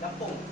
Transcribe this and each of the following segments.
Lampong.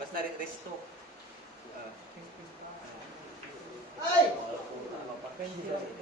Basta resto. Ay! Hindi.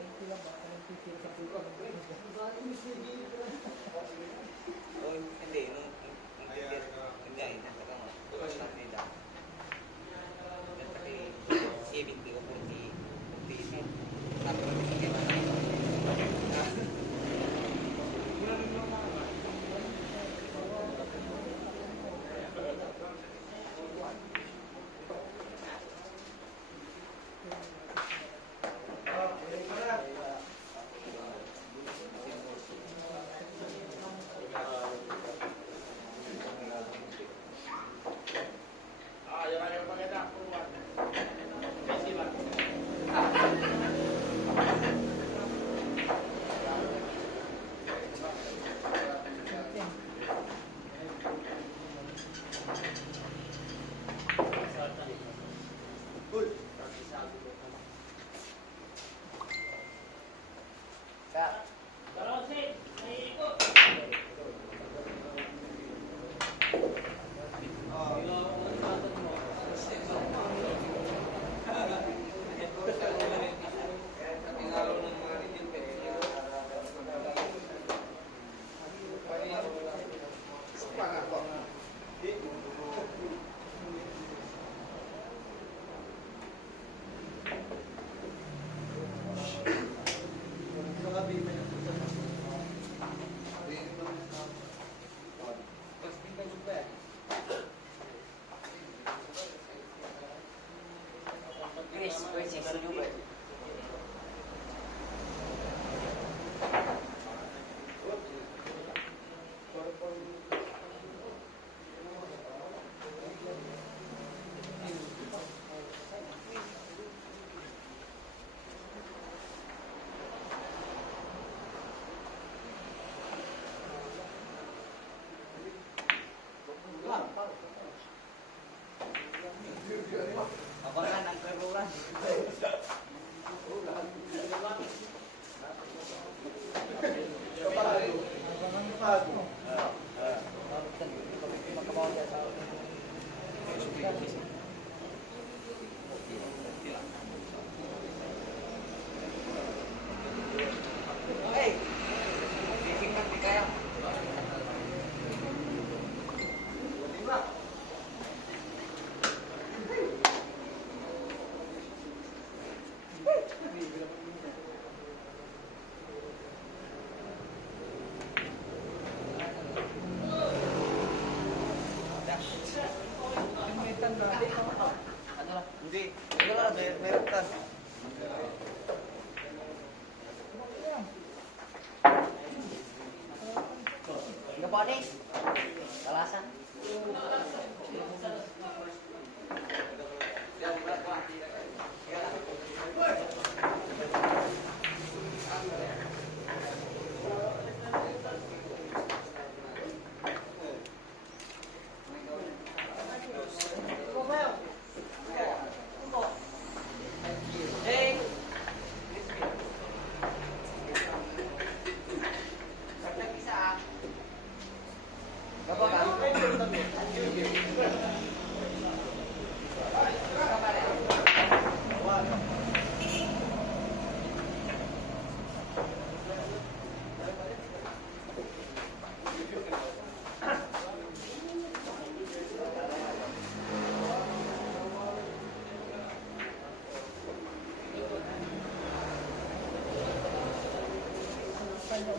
May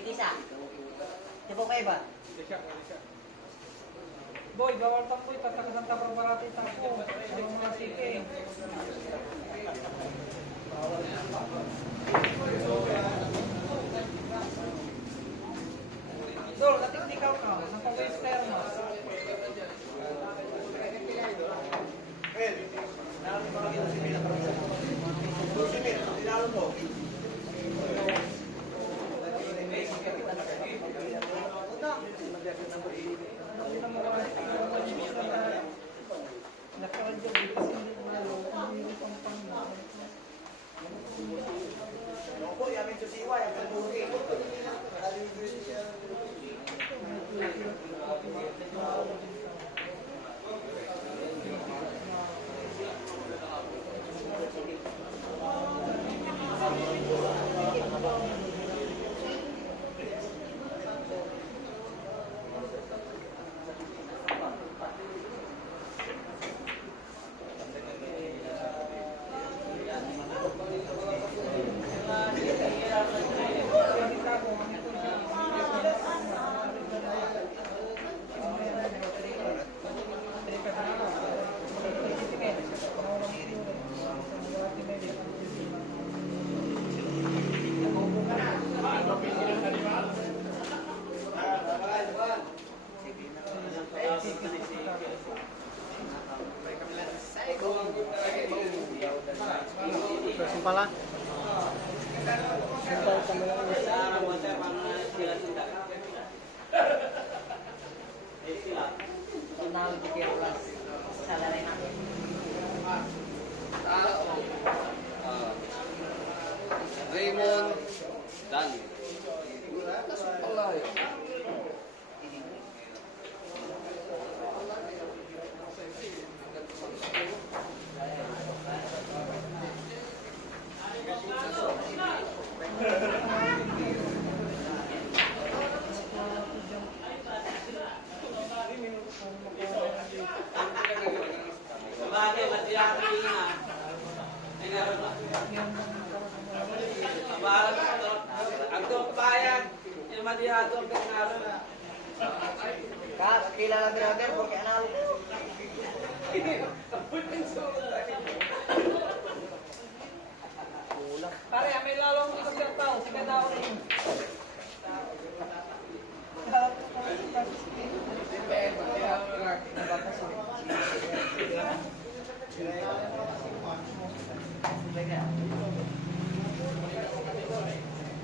tisa. Di ba kayo ba? Boy, bawal tampoy, tatakasan ta para barati tapo. Ano mga sige. Dol, natikikaw ka. Napag-register mo. Terus pala. Kenal di kelas. Salah natin. Raymond Dali. Pala yun. Kak, kilala brother, porque anal. Pare, may lalong ikot yung tao. Sige na ako rin.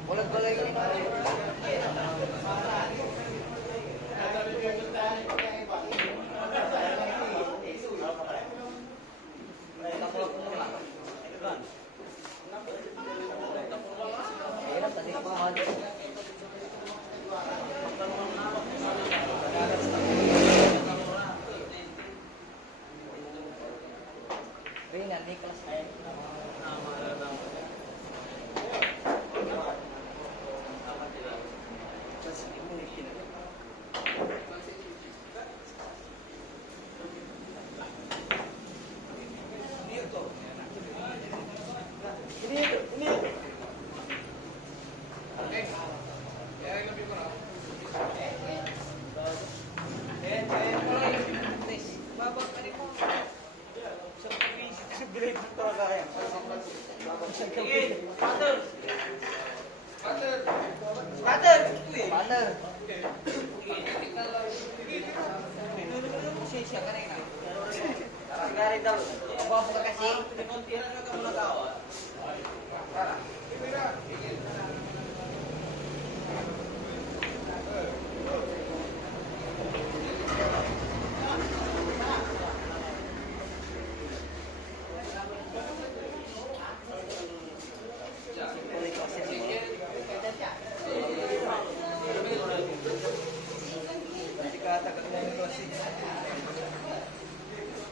Ulat balay ini. Ringan di kelas saya. Partner. Siya kanina. Sigari daw. Bawa po ka kasi.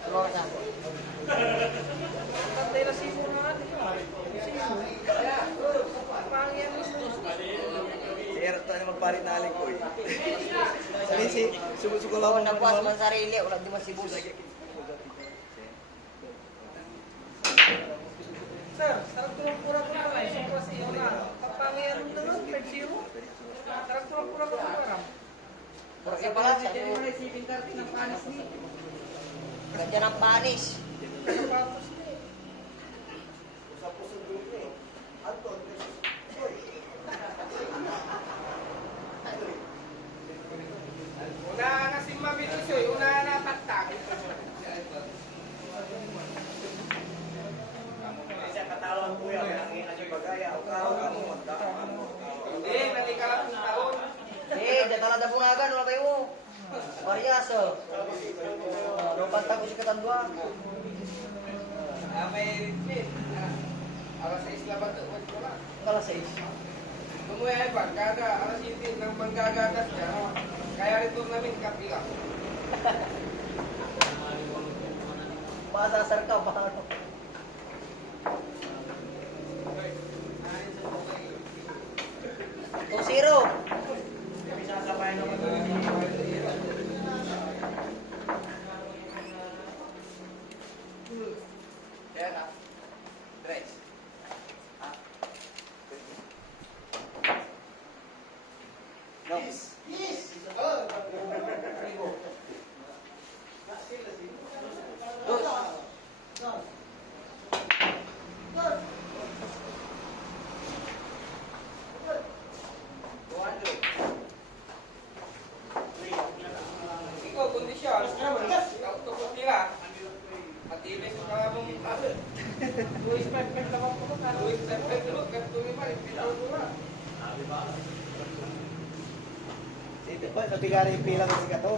Keluar na. Pantay na simo na natin yun. Simo. Pangit Mayroon tayo na magparit na aling ko eh. Sabi sumusuko Kung lang nabuhas man sarili, wala di masibus. Sir, sarap pura-pura ko na lang. Siyempre kasi yun na. Kapangayan mo na lang, 5-0. Sarap pura-pura ko na lang. Kasi pala, ganda ng panis. Sapatos na eh. Una na si Mabitus eh, una na patag. Hindi, nalikala ng taon. Eh, datang na bunagan, wala tayo mo. Marias, oh. Lupantag ko si Katandwa. May ritmit. Alas 6 laban to, wala. Kala sa is. Tumuya ba, kada alas 7 ng manggagatas niya, kaya rin namin kapila. Masasar ka, baka ano. Two zero. Kaya na. Dress. No. Ikaw, kondisyon. Ikaw, tukot nila. Matibay ko ka mong tayo. Luis Pepe, tawag ko na. Luis, look, katulad pa, ipitaw ko na. Ito pa, nabigari yung pila ng sigato.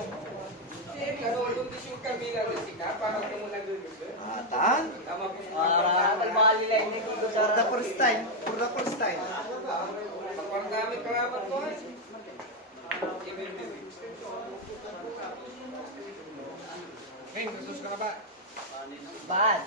Sige, ano, kondisyon kami na rin sika, para kung nag-gusto. Atan? Tama po. Kalmali lang yung nagkigo For sa the first time. For the first time. Pag dami kalaban ko eh. Ngayon, gusto ka na ba? bad.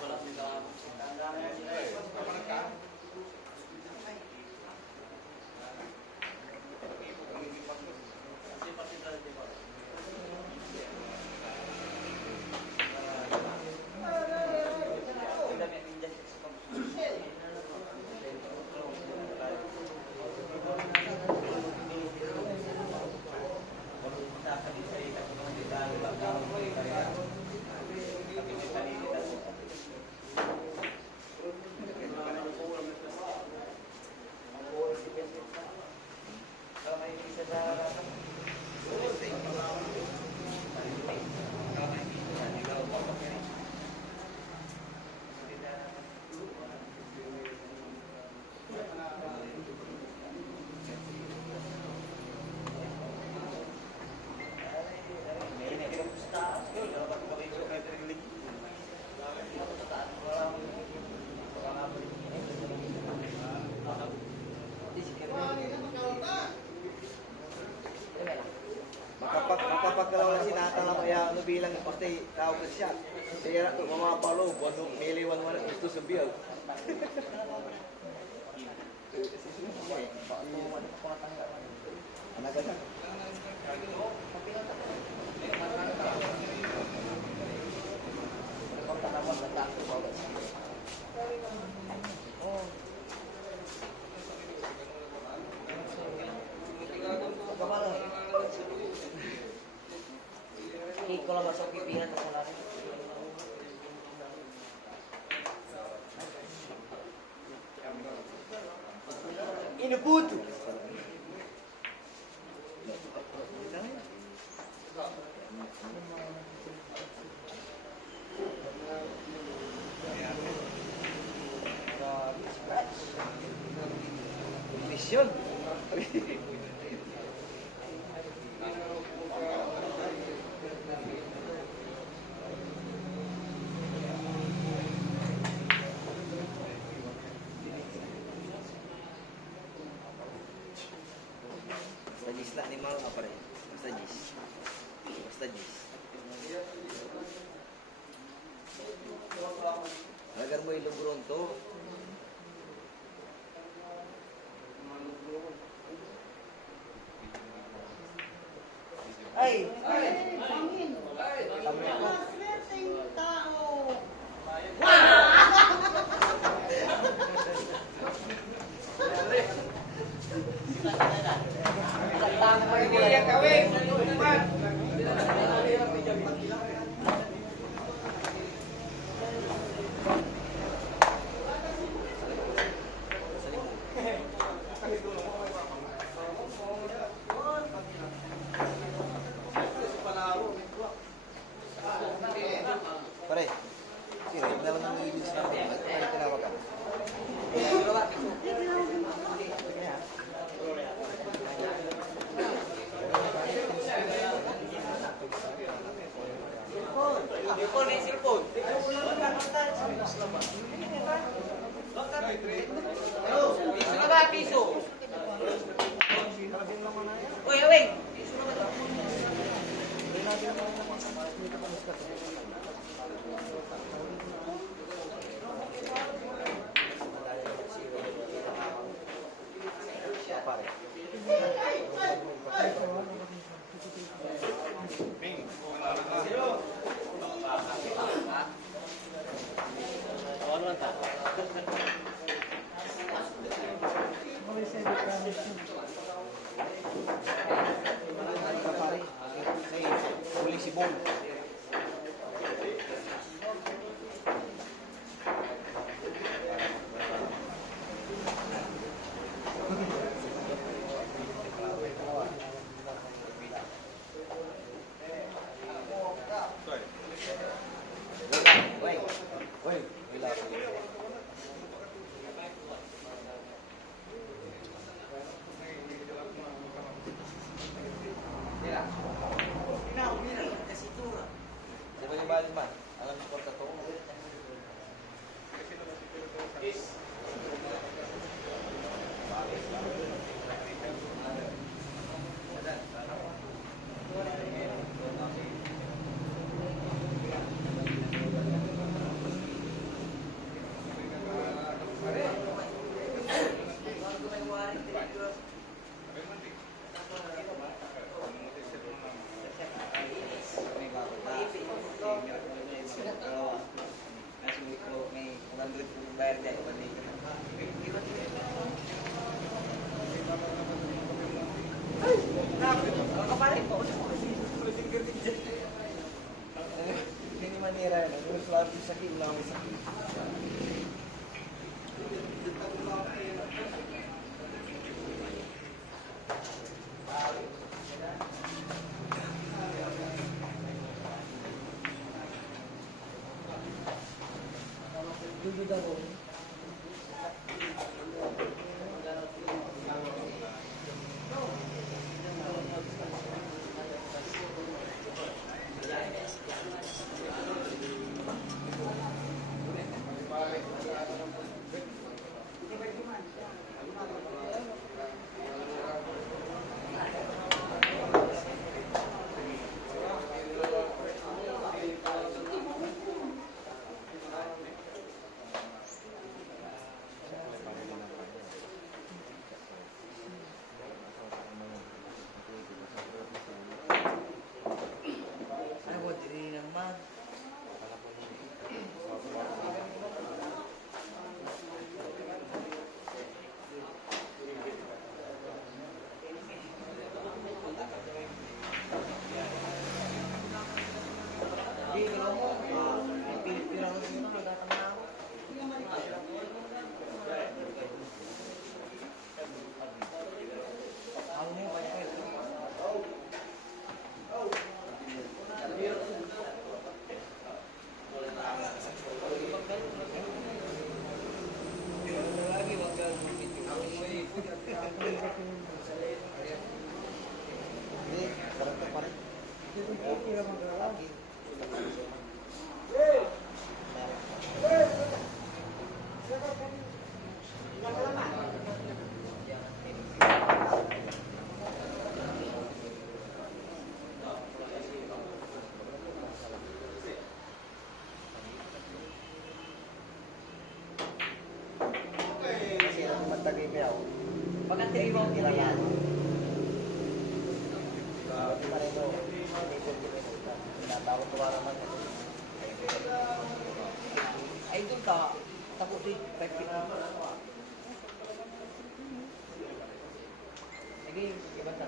Makapagkalaw lang si Natang lang kaya ano bilang pastay tawag na siya. Kaya na ito, mamapalo, ano, miliwan mo na gusto sa biyag. Anak ka na. Cake ko lang masok pipinan ko lang. Inuputo. Mission. Basta gis na ni Mal nga pa rin. Basta gis. Basta gis. Agar mo ilugron to. Ay, Hindi yan gawin. Tumat. Pare, sige, hindi naman yung nililins namin. Ay, tinawagan. Pare. Pare, may huli si Bong. Wait, wait, wait. Siapa yang balik, Pak? Alam sport atau ini manira na, terus lagi sakit, lagi sakit. Pagka 3 round nila yan. Pareho. Tinatawag ko para naman. Ay, doon ka. Tapos si 5 feet. Sige, iba na.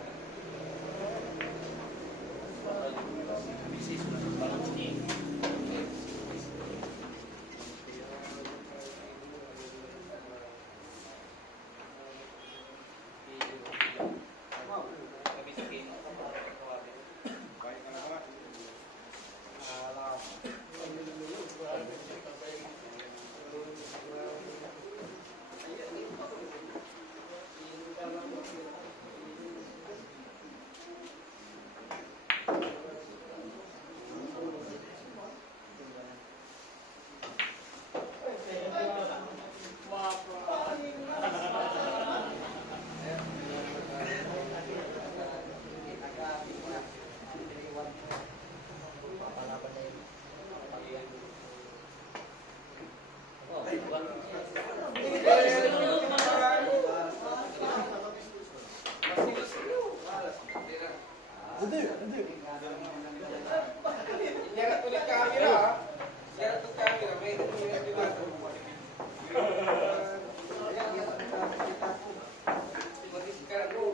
Jangan tulis kamera. Jangan tulis kamera. May tingin di mana? Masih sekarang bro.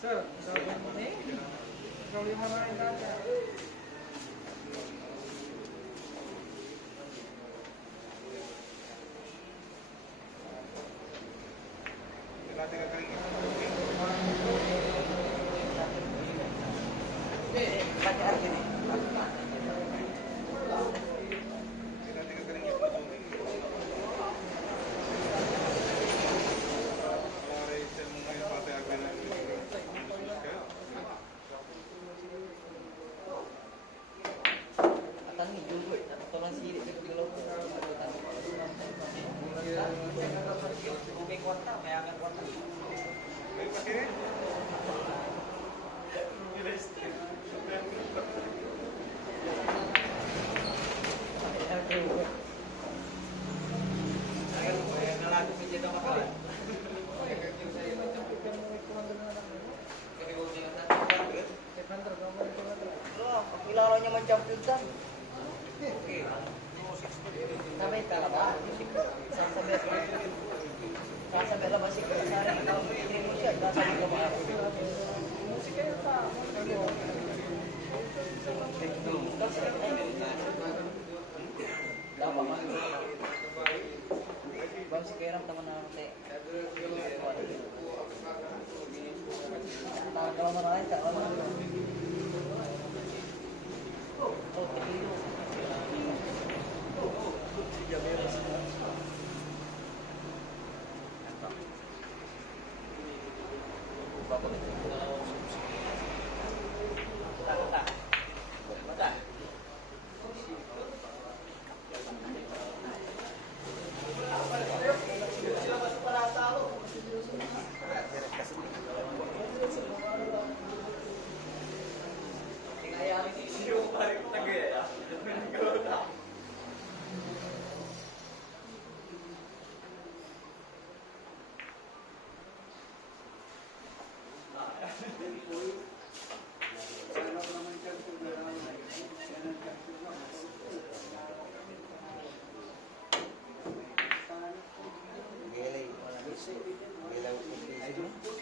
Sir, gawin mo na rin natin. Kilala niya man champion sa. Sabay ka ba? Sasabi ka ba si Kasari? Ikaw, hindi mo siya. Sasabi ka ba? Dapat man. Bang si Kerang teman nanti. Kalau mana lain tak lama. Oh, keliru. Bilang isip mo.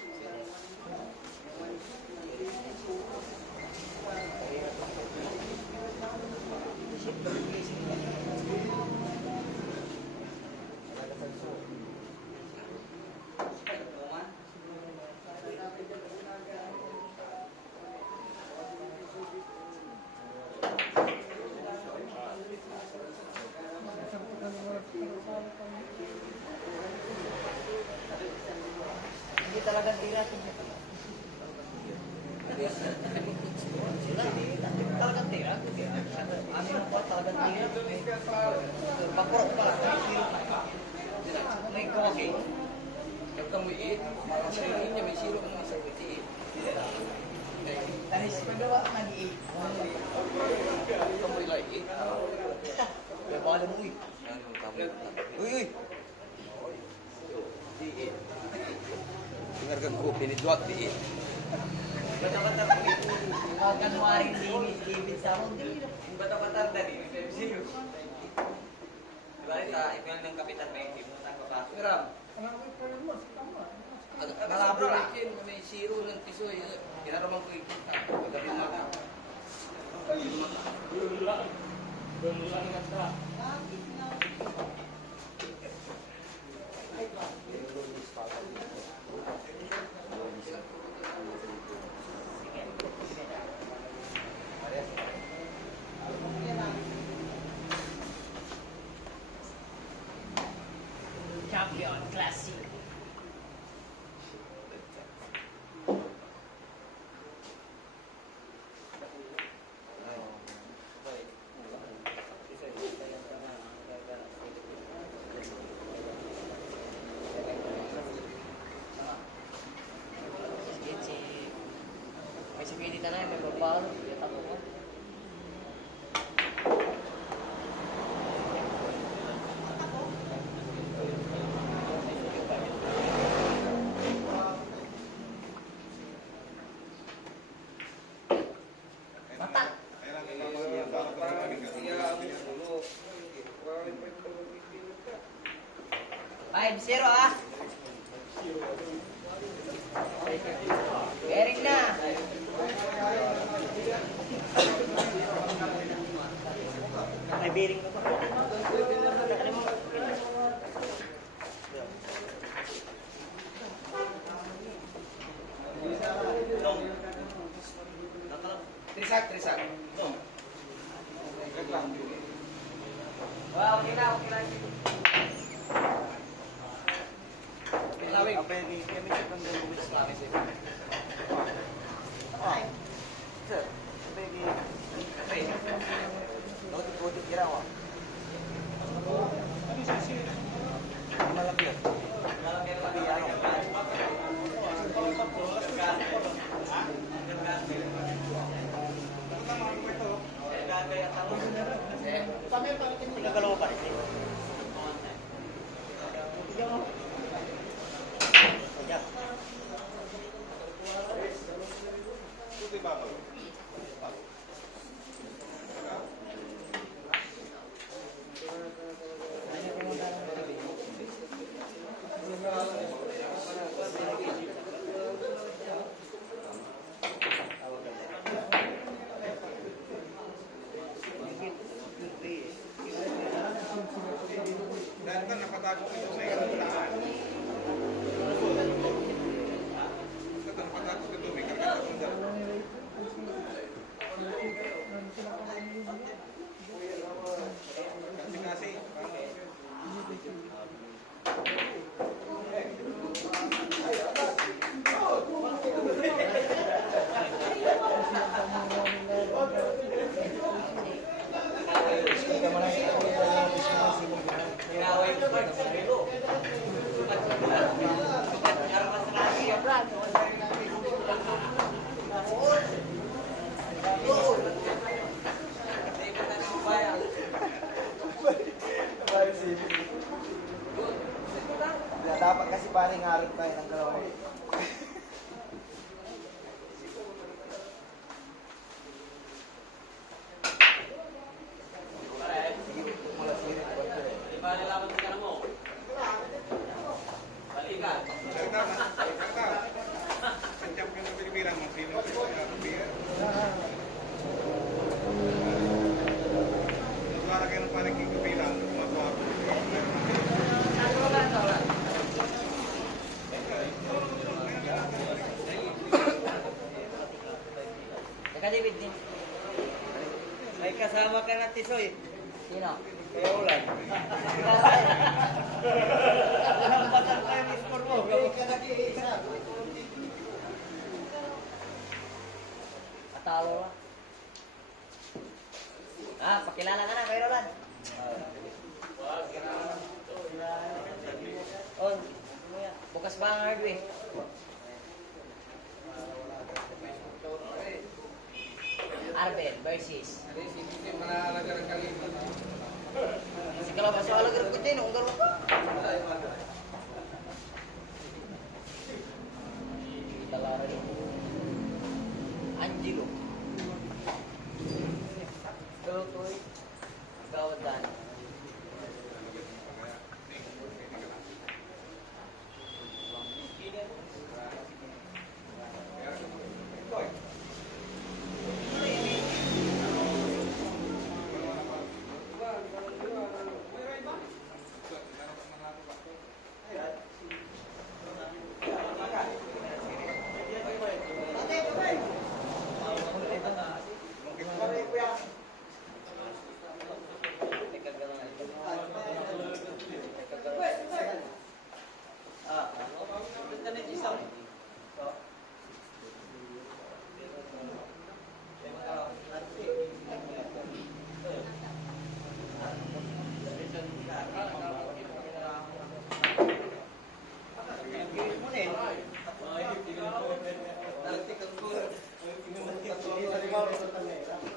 Hindi talaga tira. Sila, talaga tira. Ano mo pa talaga tira? Bakurot pa. May koki. Nagkamuiit. Parang sa inyo niya, may siro ka naman sa witiit. Tanis ko daw ang nag-iit. Kamuy like it. May bala mo eh. Uy, uy! Diit. Dengarkan ko, pinidwak diit. Bata-bata ko mga January linis sa akong dito. Bata-bata tadi, serius. Balita, ito yung kapitan na yung team. Ram, Ang aking problema, tama. malabo ikin, may zero ng tisoy. Kinaraman ko ikin. Pagkabit na ka. Champion Classic. May sabihin na may babago. Ako mo. Mata. 5-0 ah. Bearing na. May bearing na pa. Trisak, trisak. Wow, okay na. Pinawig. Apa yang kami cakap dengan bumi sekali sih? Ah, sir, apa yang Lotik kira awak? Malaki. Tapi ano? Tinggal pa rin. Dapat kasi paring harap tayo ng dalawa. Balikan. ka na tisoy. Sino? Kaya ulan. Lampasan pa yung score mo. Katalo lang. Pakilala ka na, kay Roland. On. Bukas ba ang hardware? Arbel versus. Hindi malalaga ng kalimut. Si Kalabas sa alagar ko din, unggar mo ka. Talara rin. Angelo. Tutoy. Gawadan.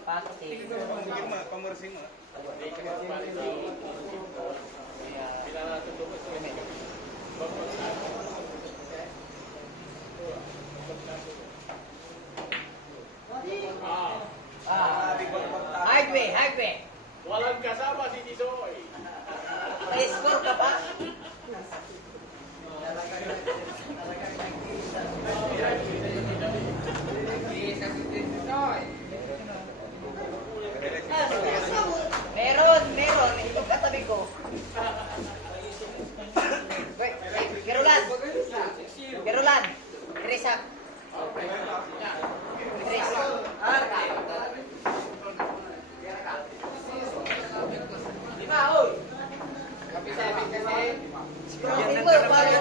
Pati. Pamarsing mo. Highway. Walang kasama si Tisoy. May score ka pa? Meron. Ito katabi ko. Wait, Gerolan. Teresa. Kapi-sabi kasi. Yan ang karapatan.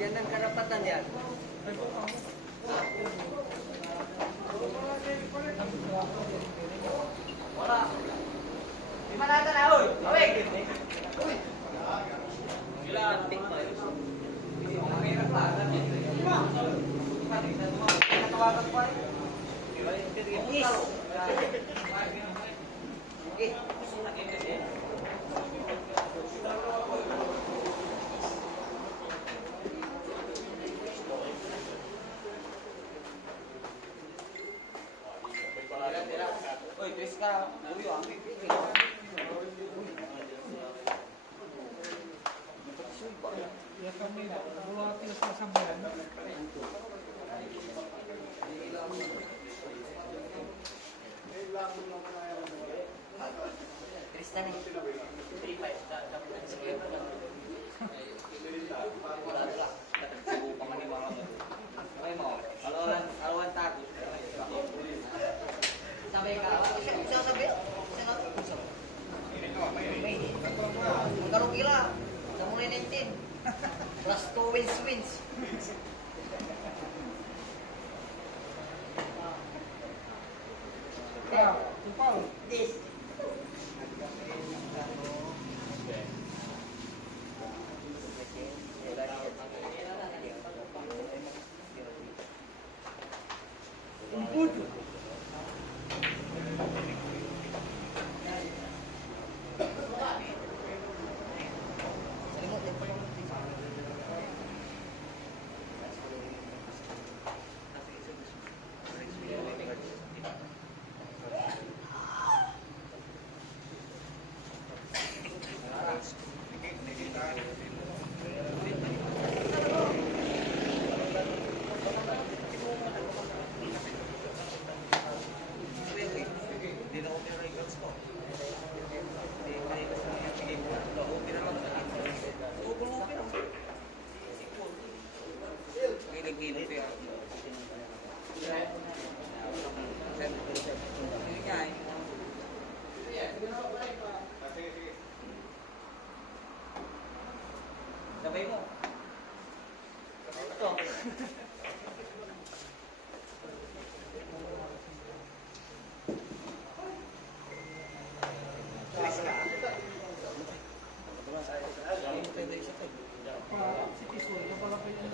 Yan ang karapatan yan. Wala. Di mana na na, oy? Awig! Oy, tres ka. Uy, ang pipili. Ya kami bulati sa sambayan. Tristan eh. 3-5. Sige. Wala ka. Ay mo. Alawan tago. Sabay ka. Isa sabi? Isa na. Isa. May. Magkaro kila. Sa muli 19. Plus 2 wins. Tupal. This. Sabay mo. Ito. Si Tisoy, napalapit yung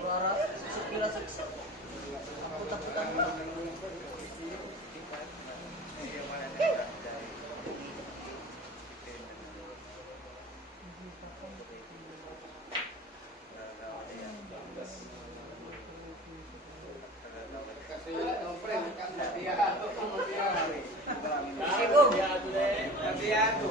Para susuk pila sukses. Puta-puta mo. Kasi ang friend, natiyado. Sigo. Natiyado.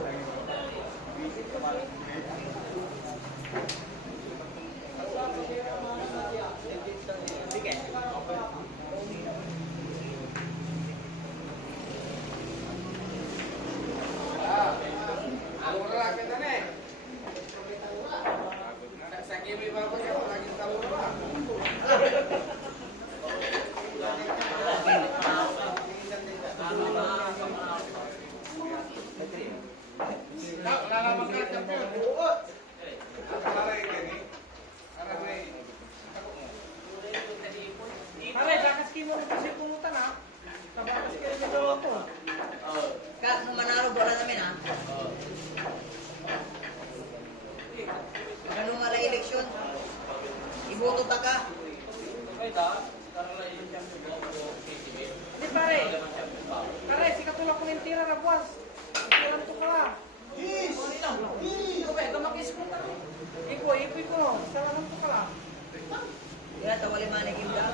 Ano na lang kita na eh. Sa kimi ba ko niya, laging talo ba? Lalaman ka champion. Aray kini. Aray. Pare, bakas kimo mo kasi pumutan ha. Kabakas kayo yung dalawa ko. Ka, nung manaro bola namin ha. Ganun nga lang eleksyon. Iboto ta ka. Hindi pare. Pare, si katulak ko ng tira na buwas. Tiran to ka lang. Ipo ko. Sarangan to ka lang. Kaya tawali manikim ka.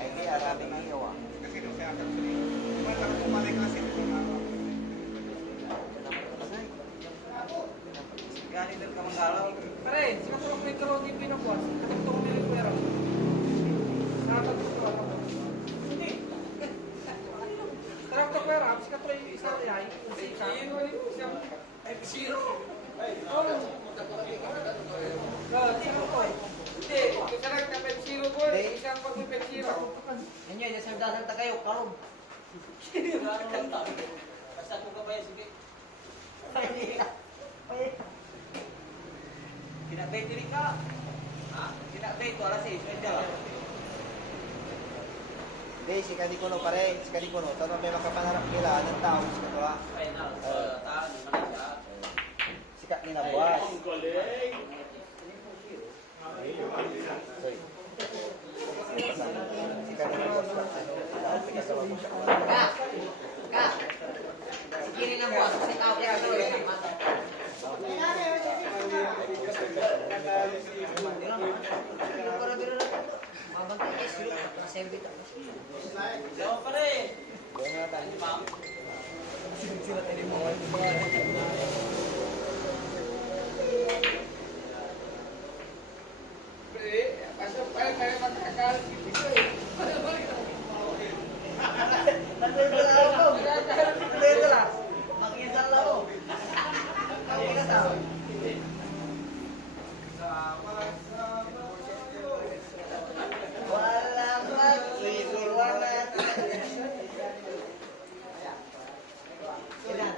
Ay, di arami iyo ah. Gani din ka manggalaw. Pare, si katulak ko ng tira di pinabuwas. Katulak ko ng pera. Nakakagod ko ako. Hindi. Tarang to pera, si katulak yung isa ay. Si isa. Ay, zero. Oh. Sino ko? Hindi, isa lang na Pepsiro ko. Isang pag-Pepsiro. Inyo, dasal-dasal ta kayo, karon. Basta kung ka ba yan, sige. Kinabay diri ka. Ha? Kinabay ko, alas 6. Medyo. Hindi, si Kanikuno pare, si Kanikuno. Tanong may makapanarap nila ng tao sa katawa. Final. Taan, Malaysia. Sikat ni Nabuas. Ang galing! Sorry. Si Kanikuno, ano, pinagawa mo siya. Ka! Ka! Sige rin ang buwas. Kasi tao kaya ka rin. Mata. Biro-biro na ito. Mabantay kayo. Silo. Nasembi ta. Jawa pa rin. Doon nga tayo. Sila tayo mo. Pasok pa rin tayo magkakalit. Nandun ko lang ako. Dito lang. Makisan lang ako. Makisan. Walang mag-iiwanan. Ilan?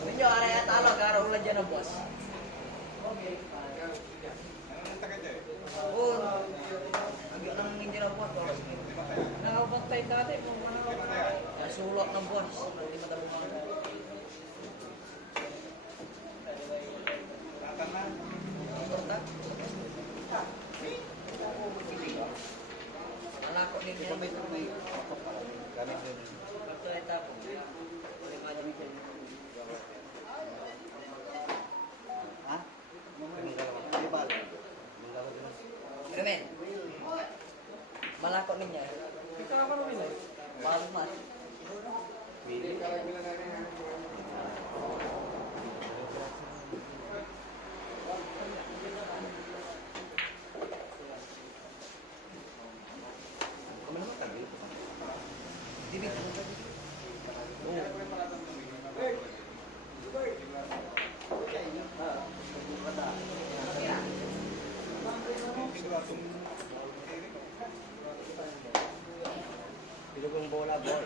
Minyo, aray at alog, araw ulan dyan ang boss. Oo. Ang nang hindi na buwan, boss. Nakabantay dati kung ano. Sulok ng boss. Hindi madalungan. Alako din yan. Gamit din. Pagkalita po. Lima dyan dyan. Ha? Anong galaw? Di ba? Anong galaw din? Remen. Malako ninyo. Ikaw ako namin eh. Palmas. Pili. Kata. Pinugong bola, boy.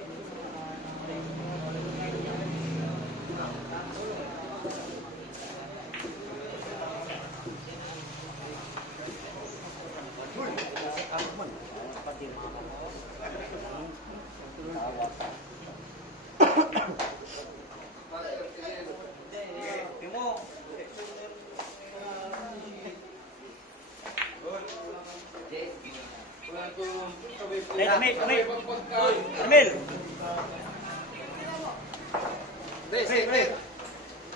Timo. Emil. Pre.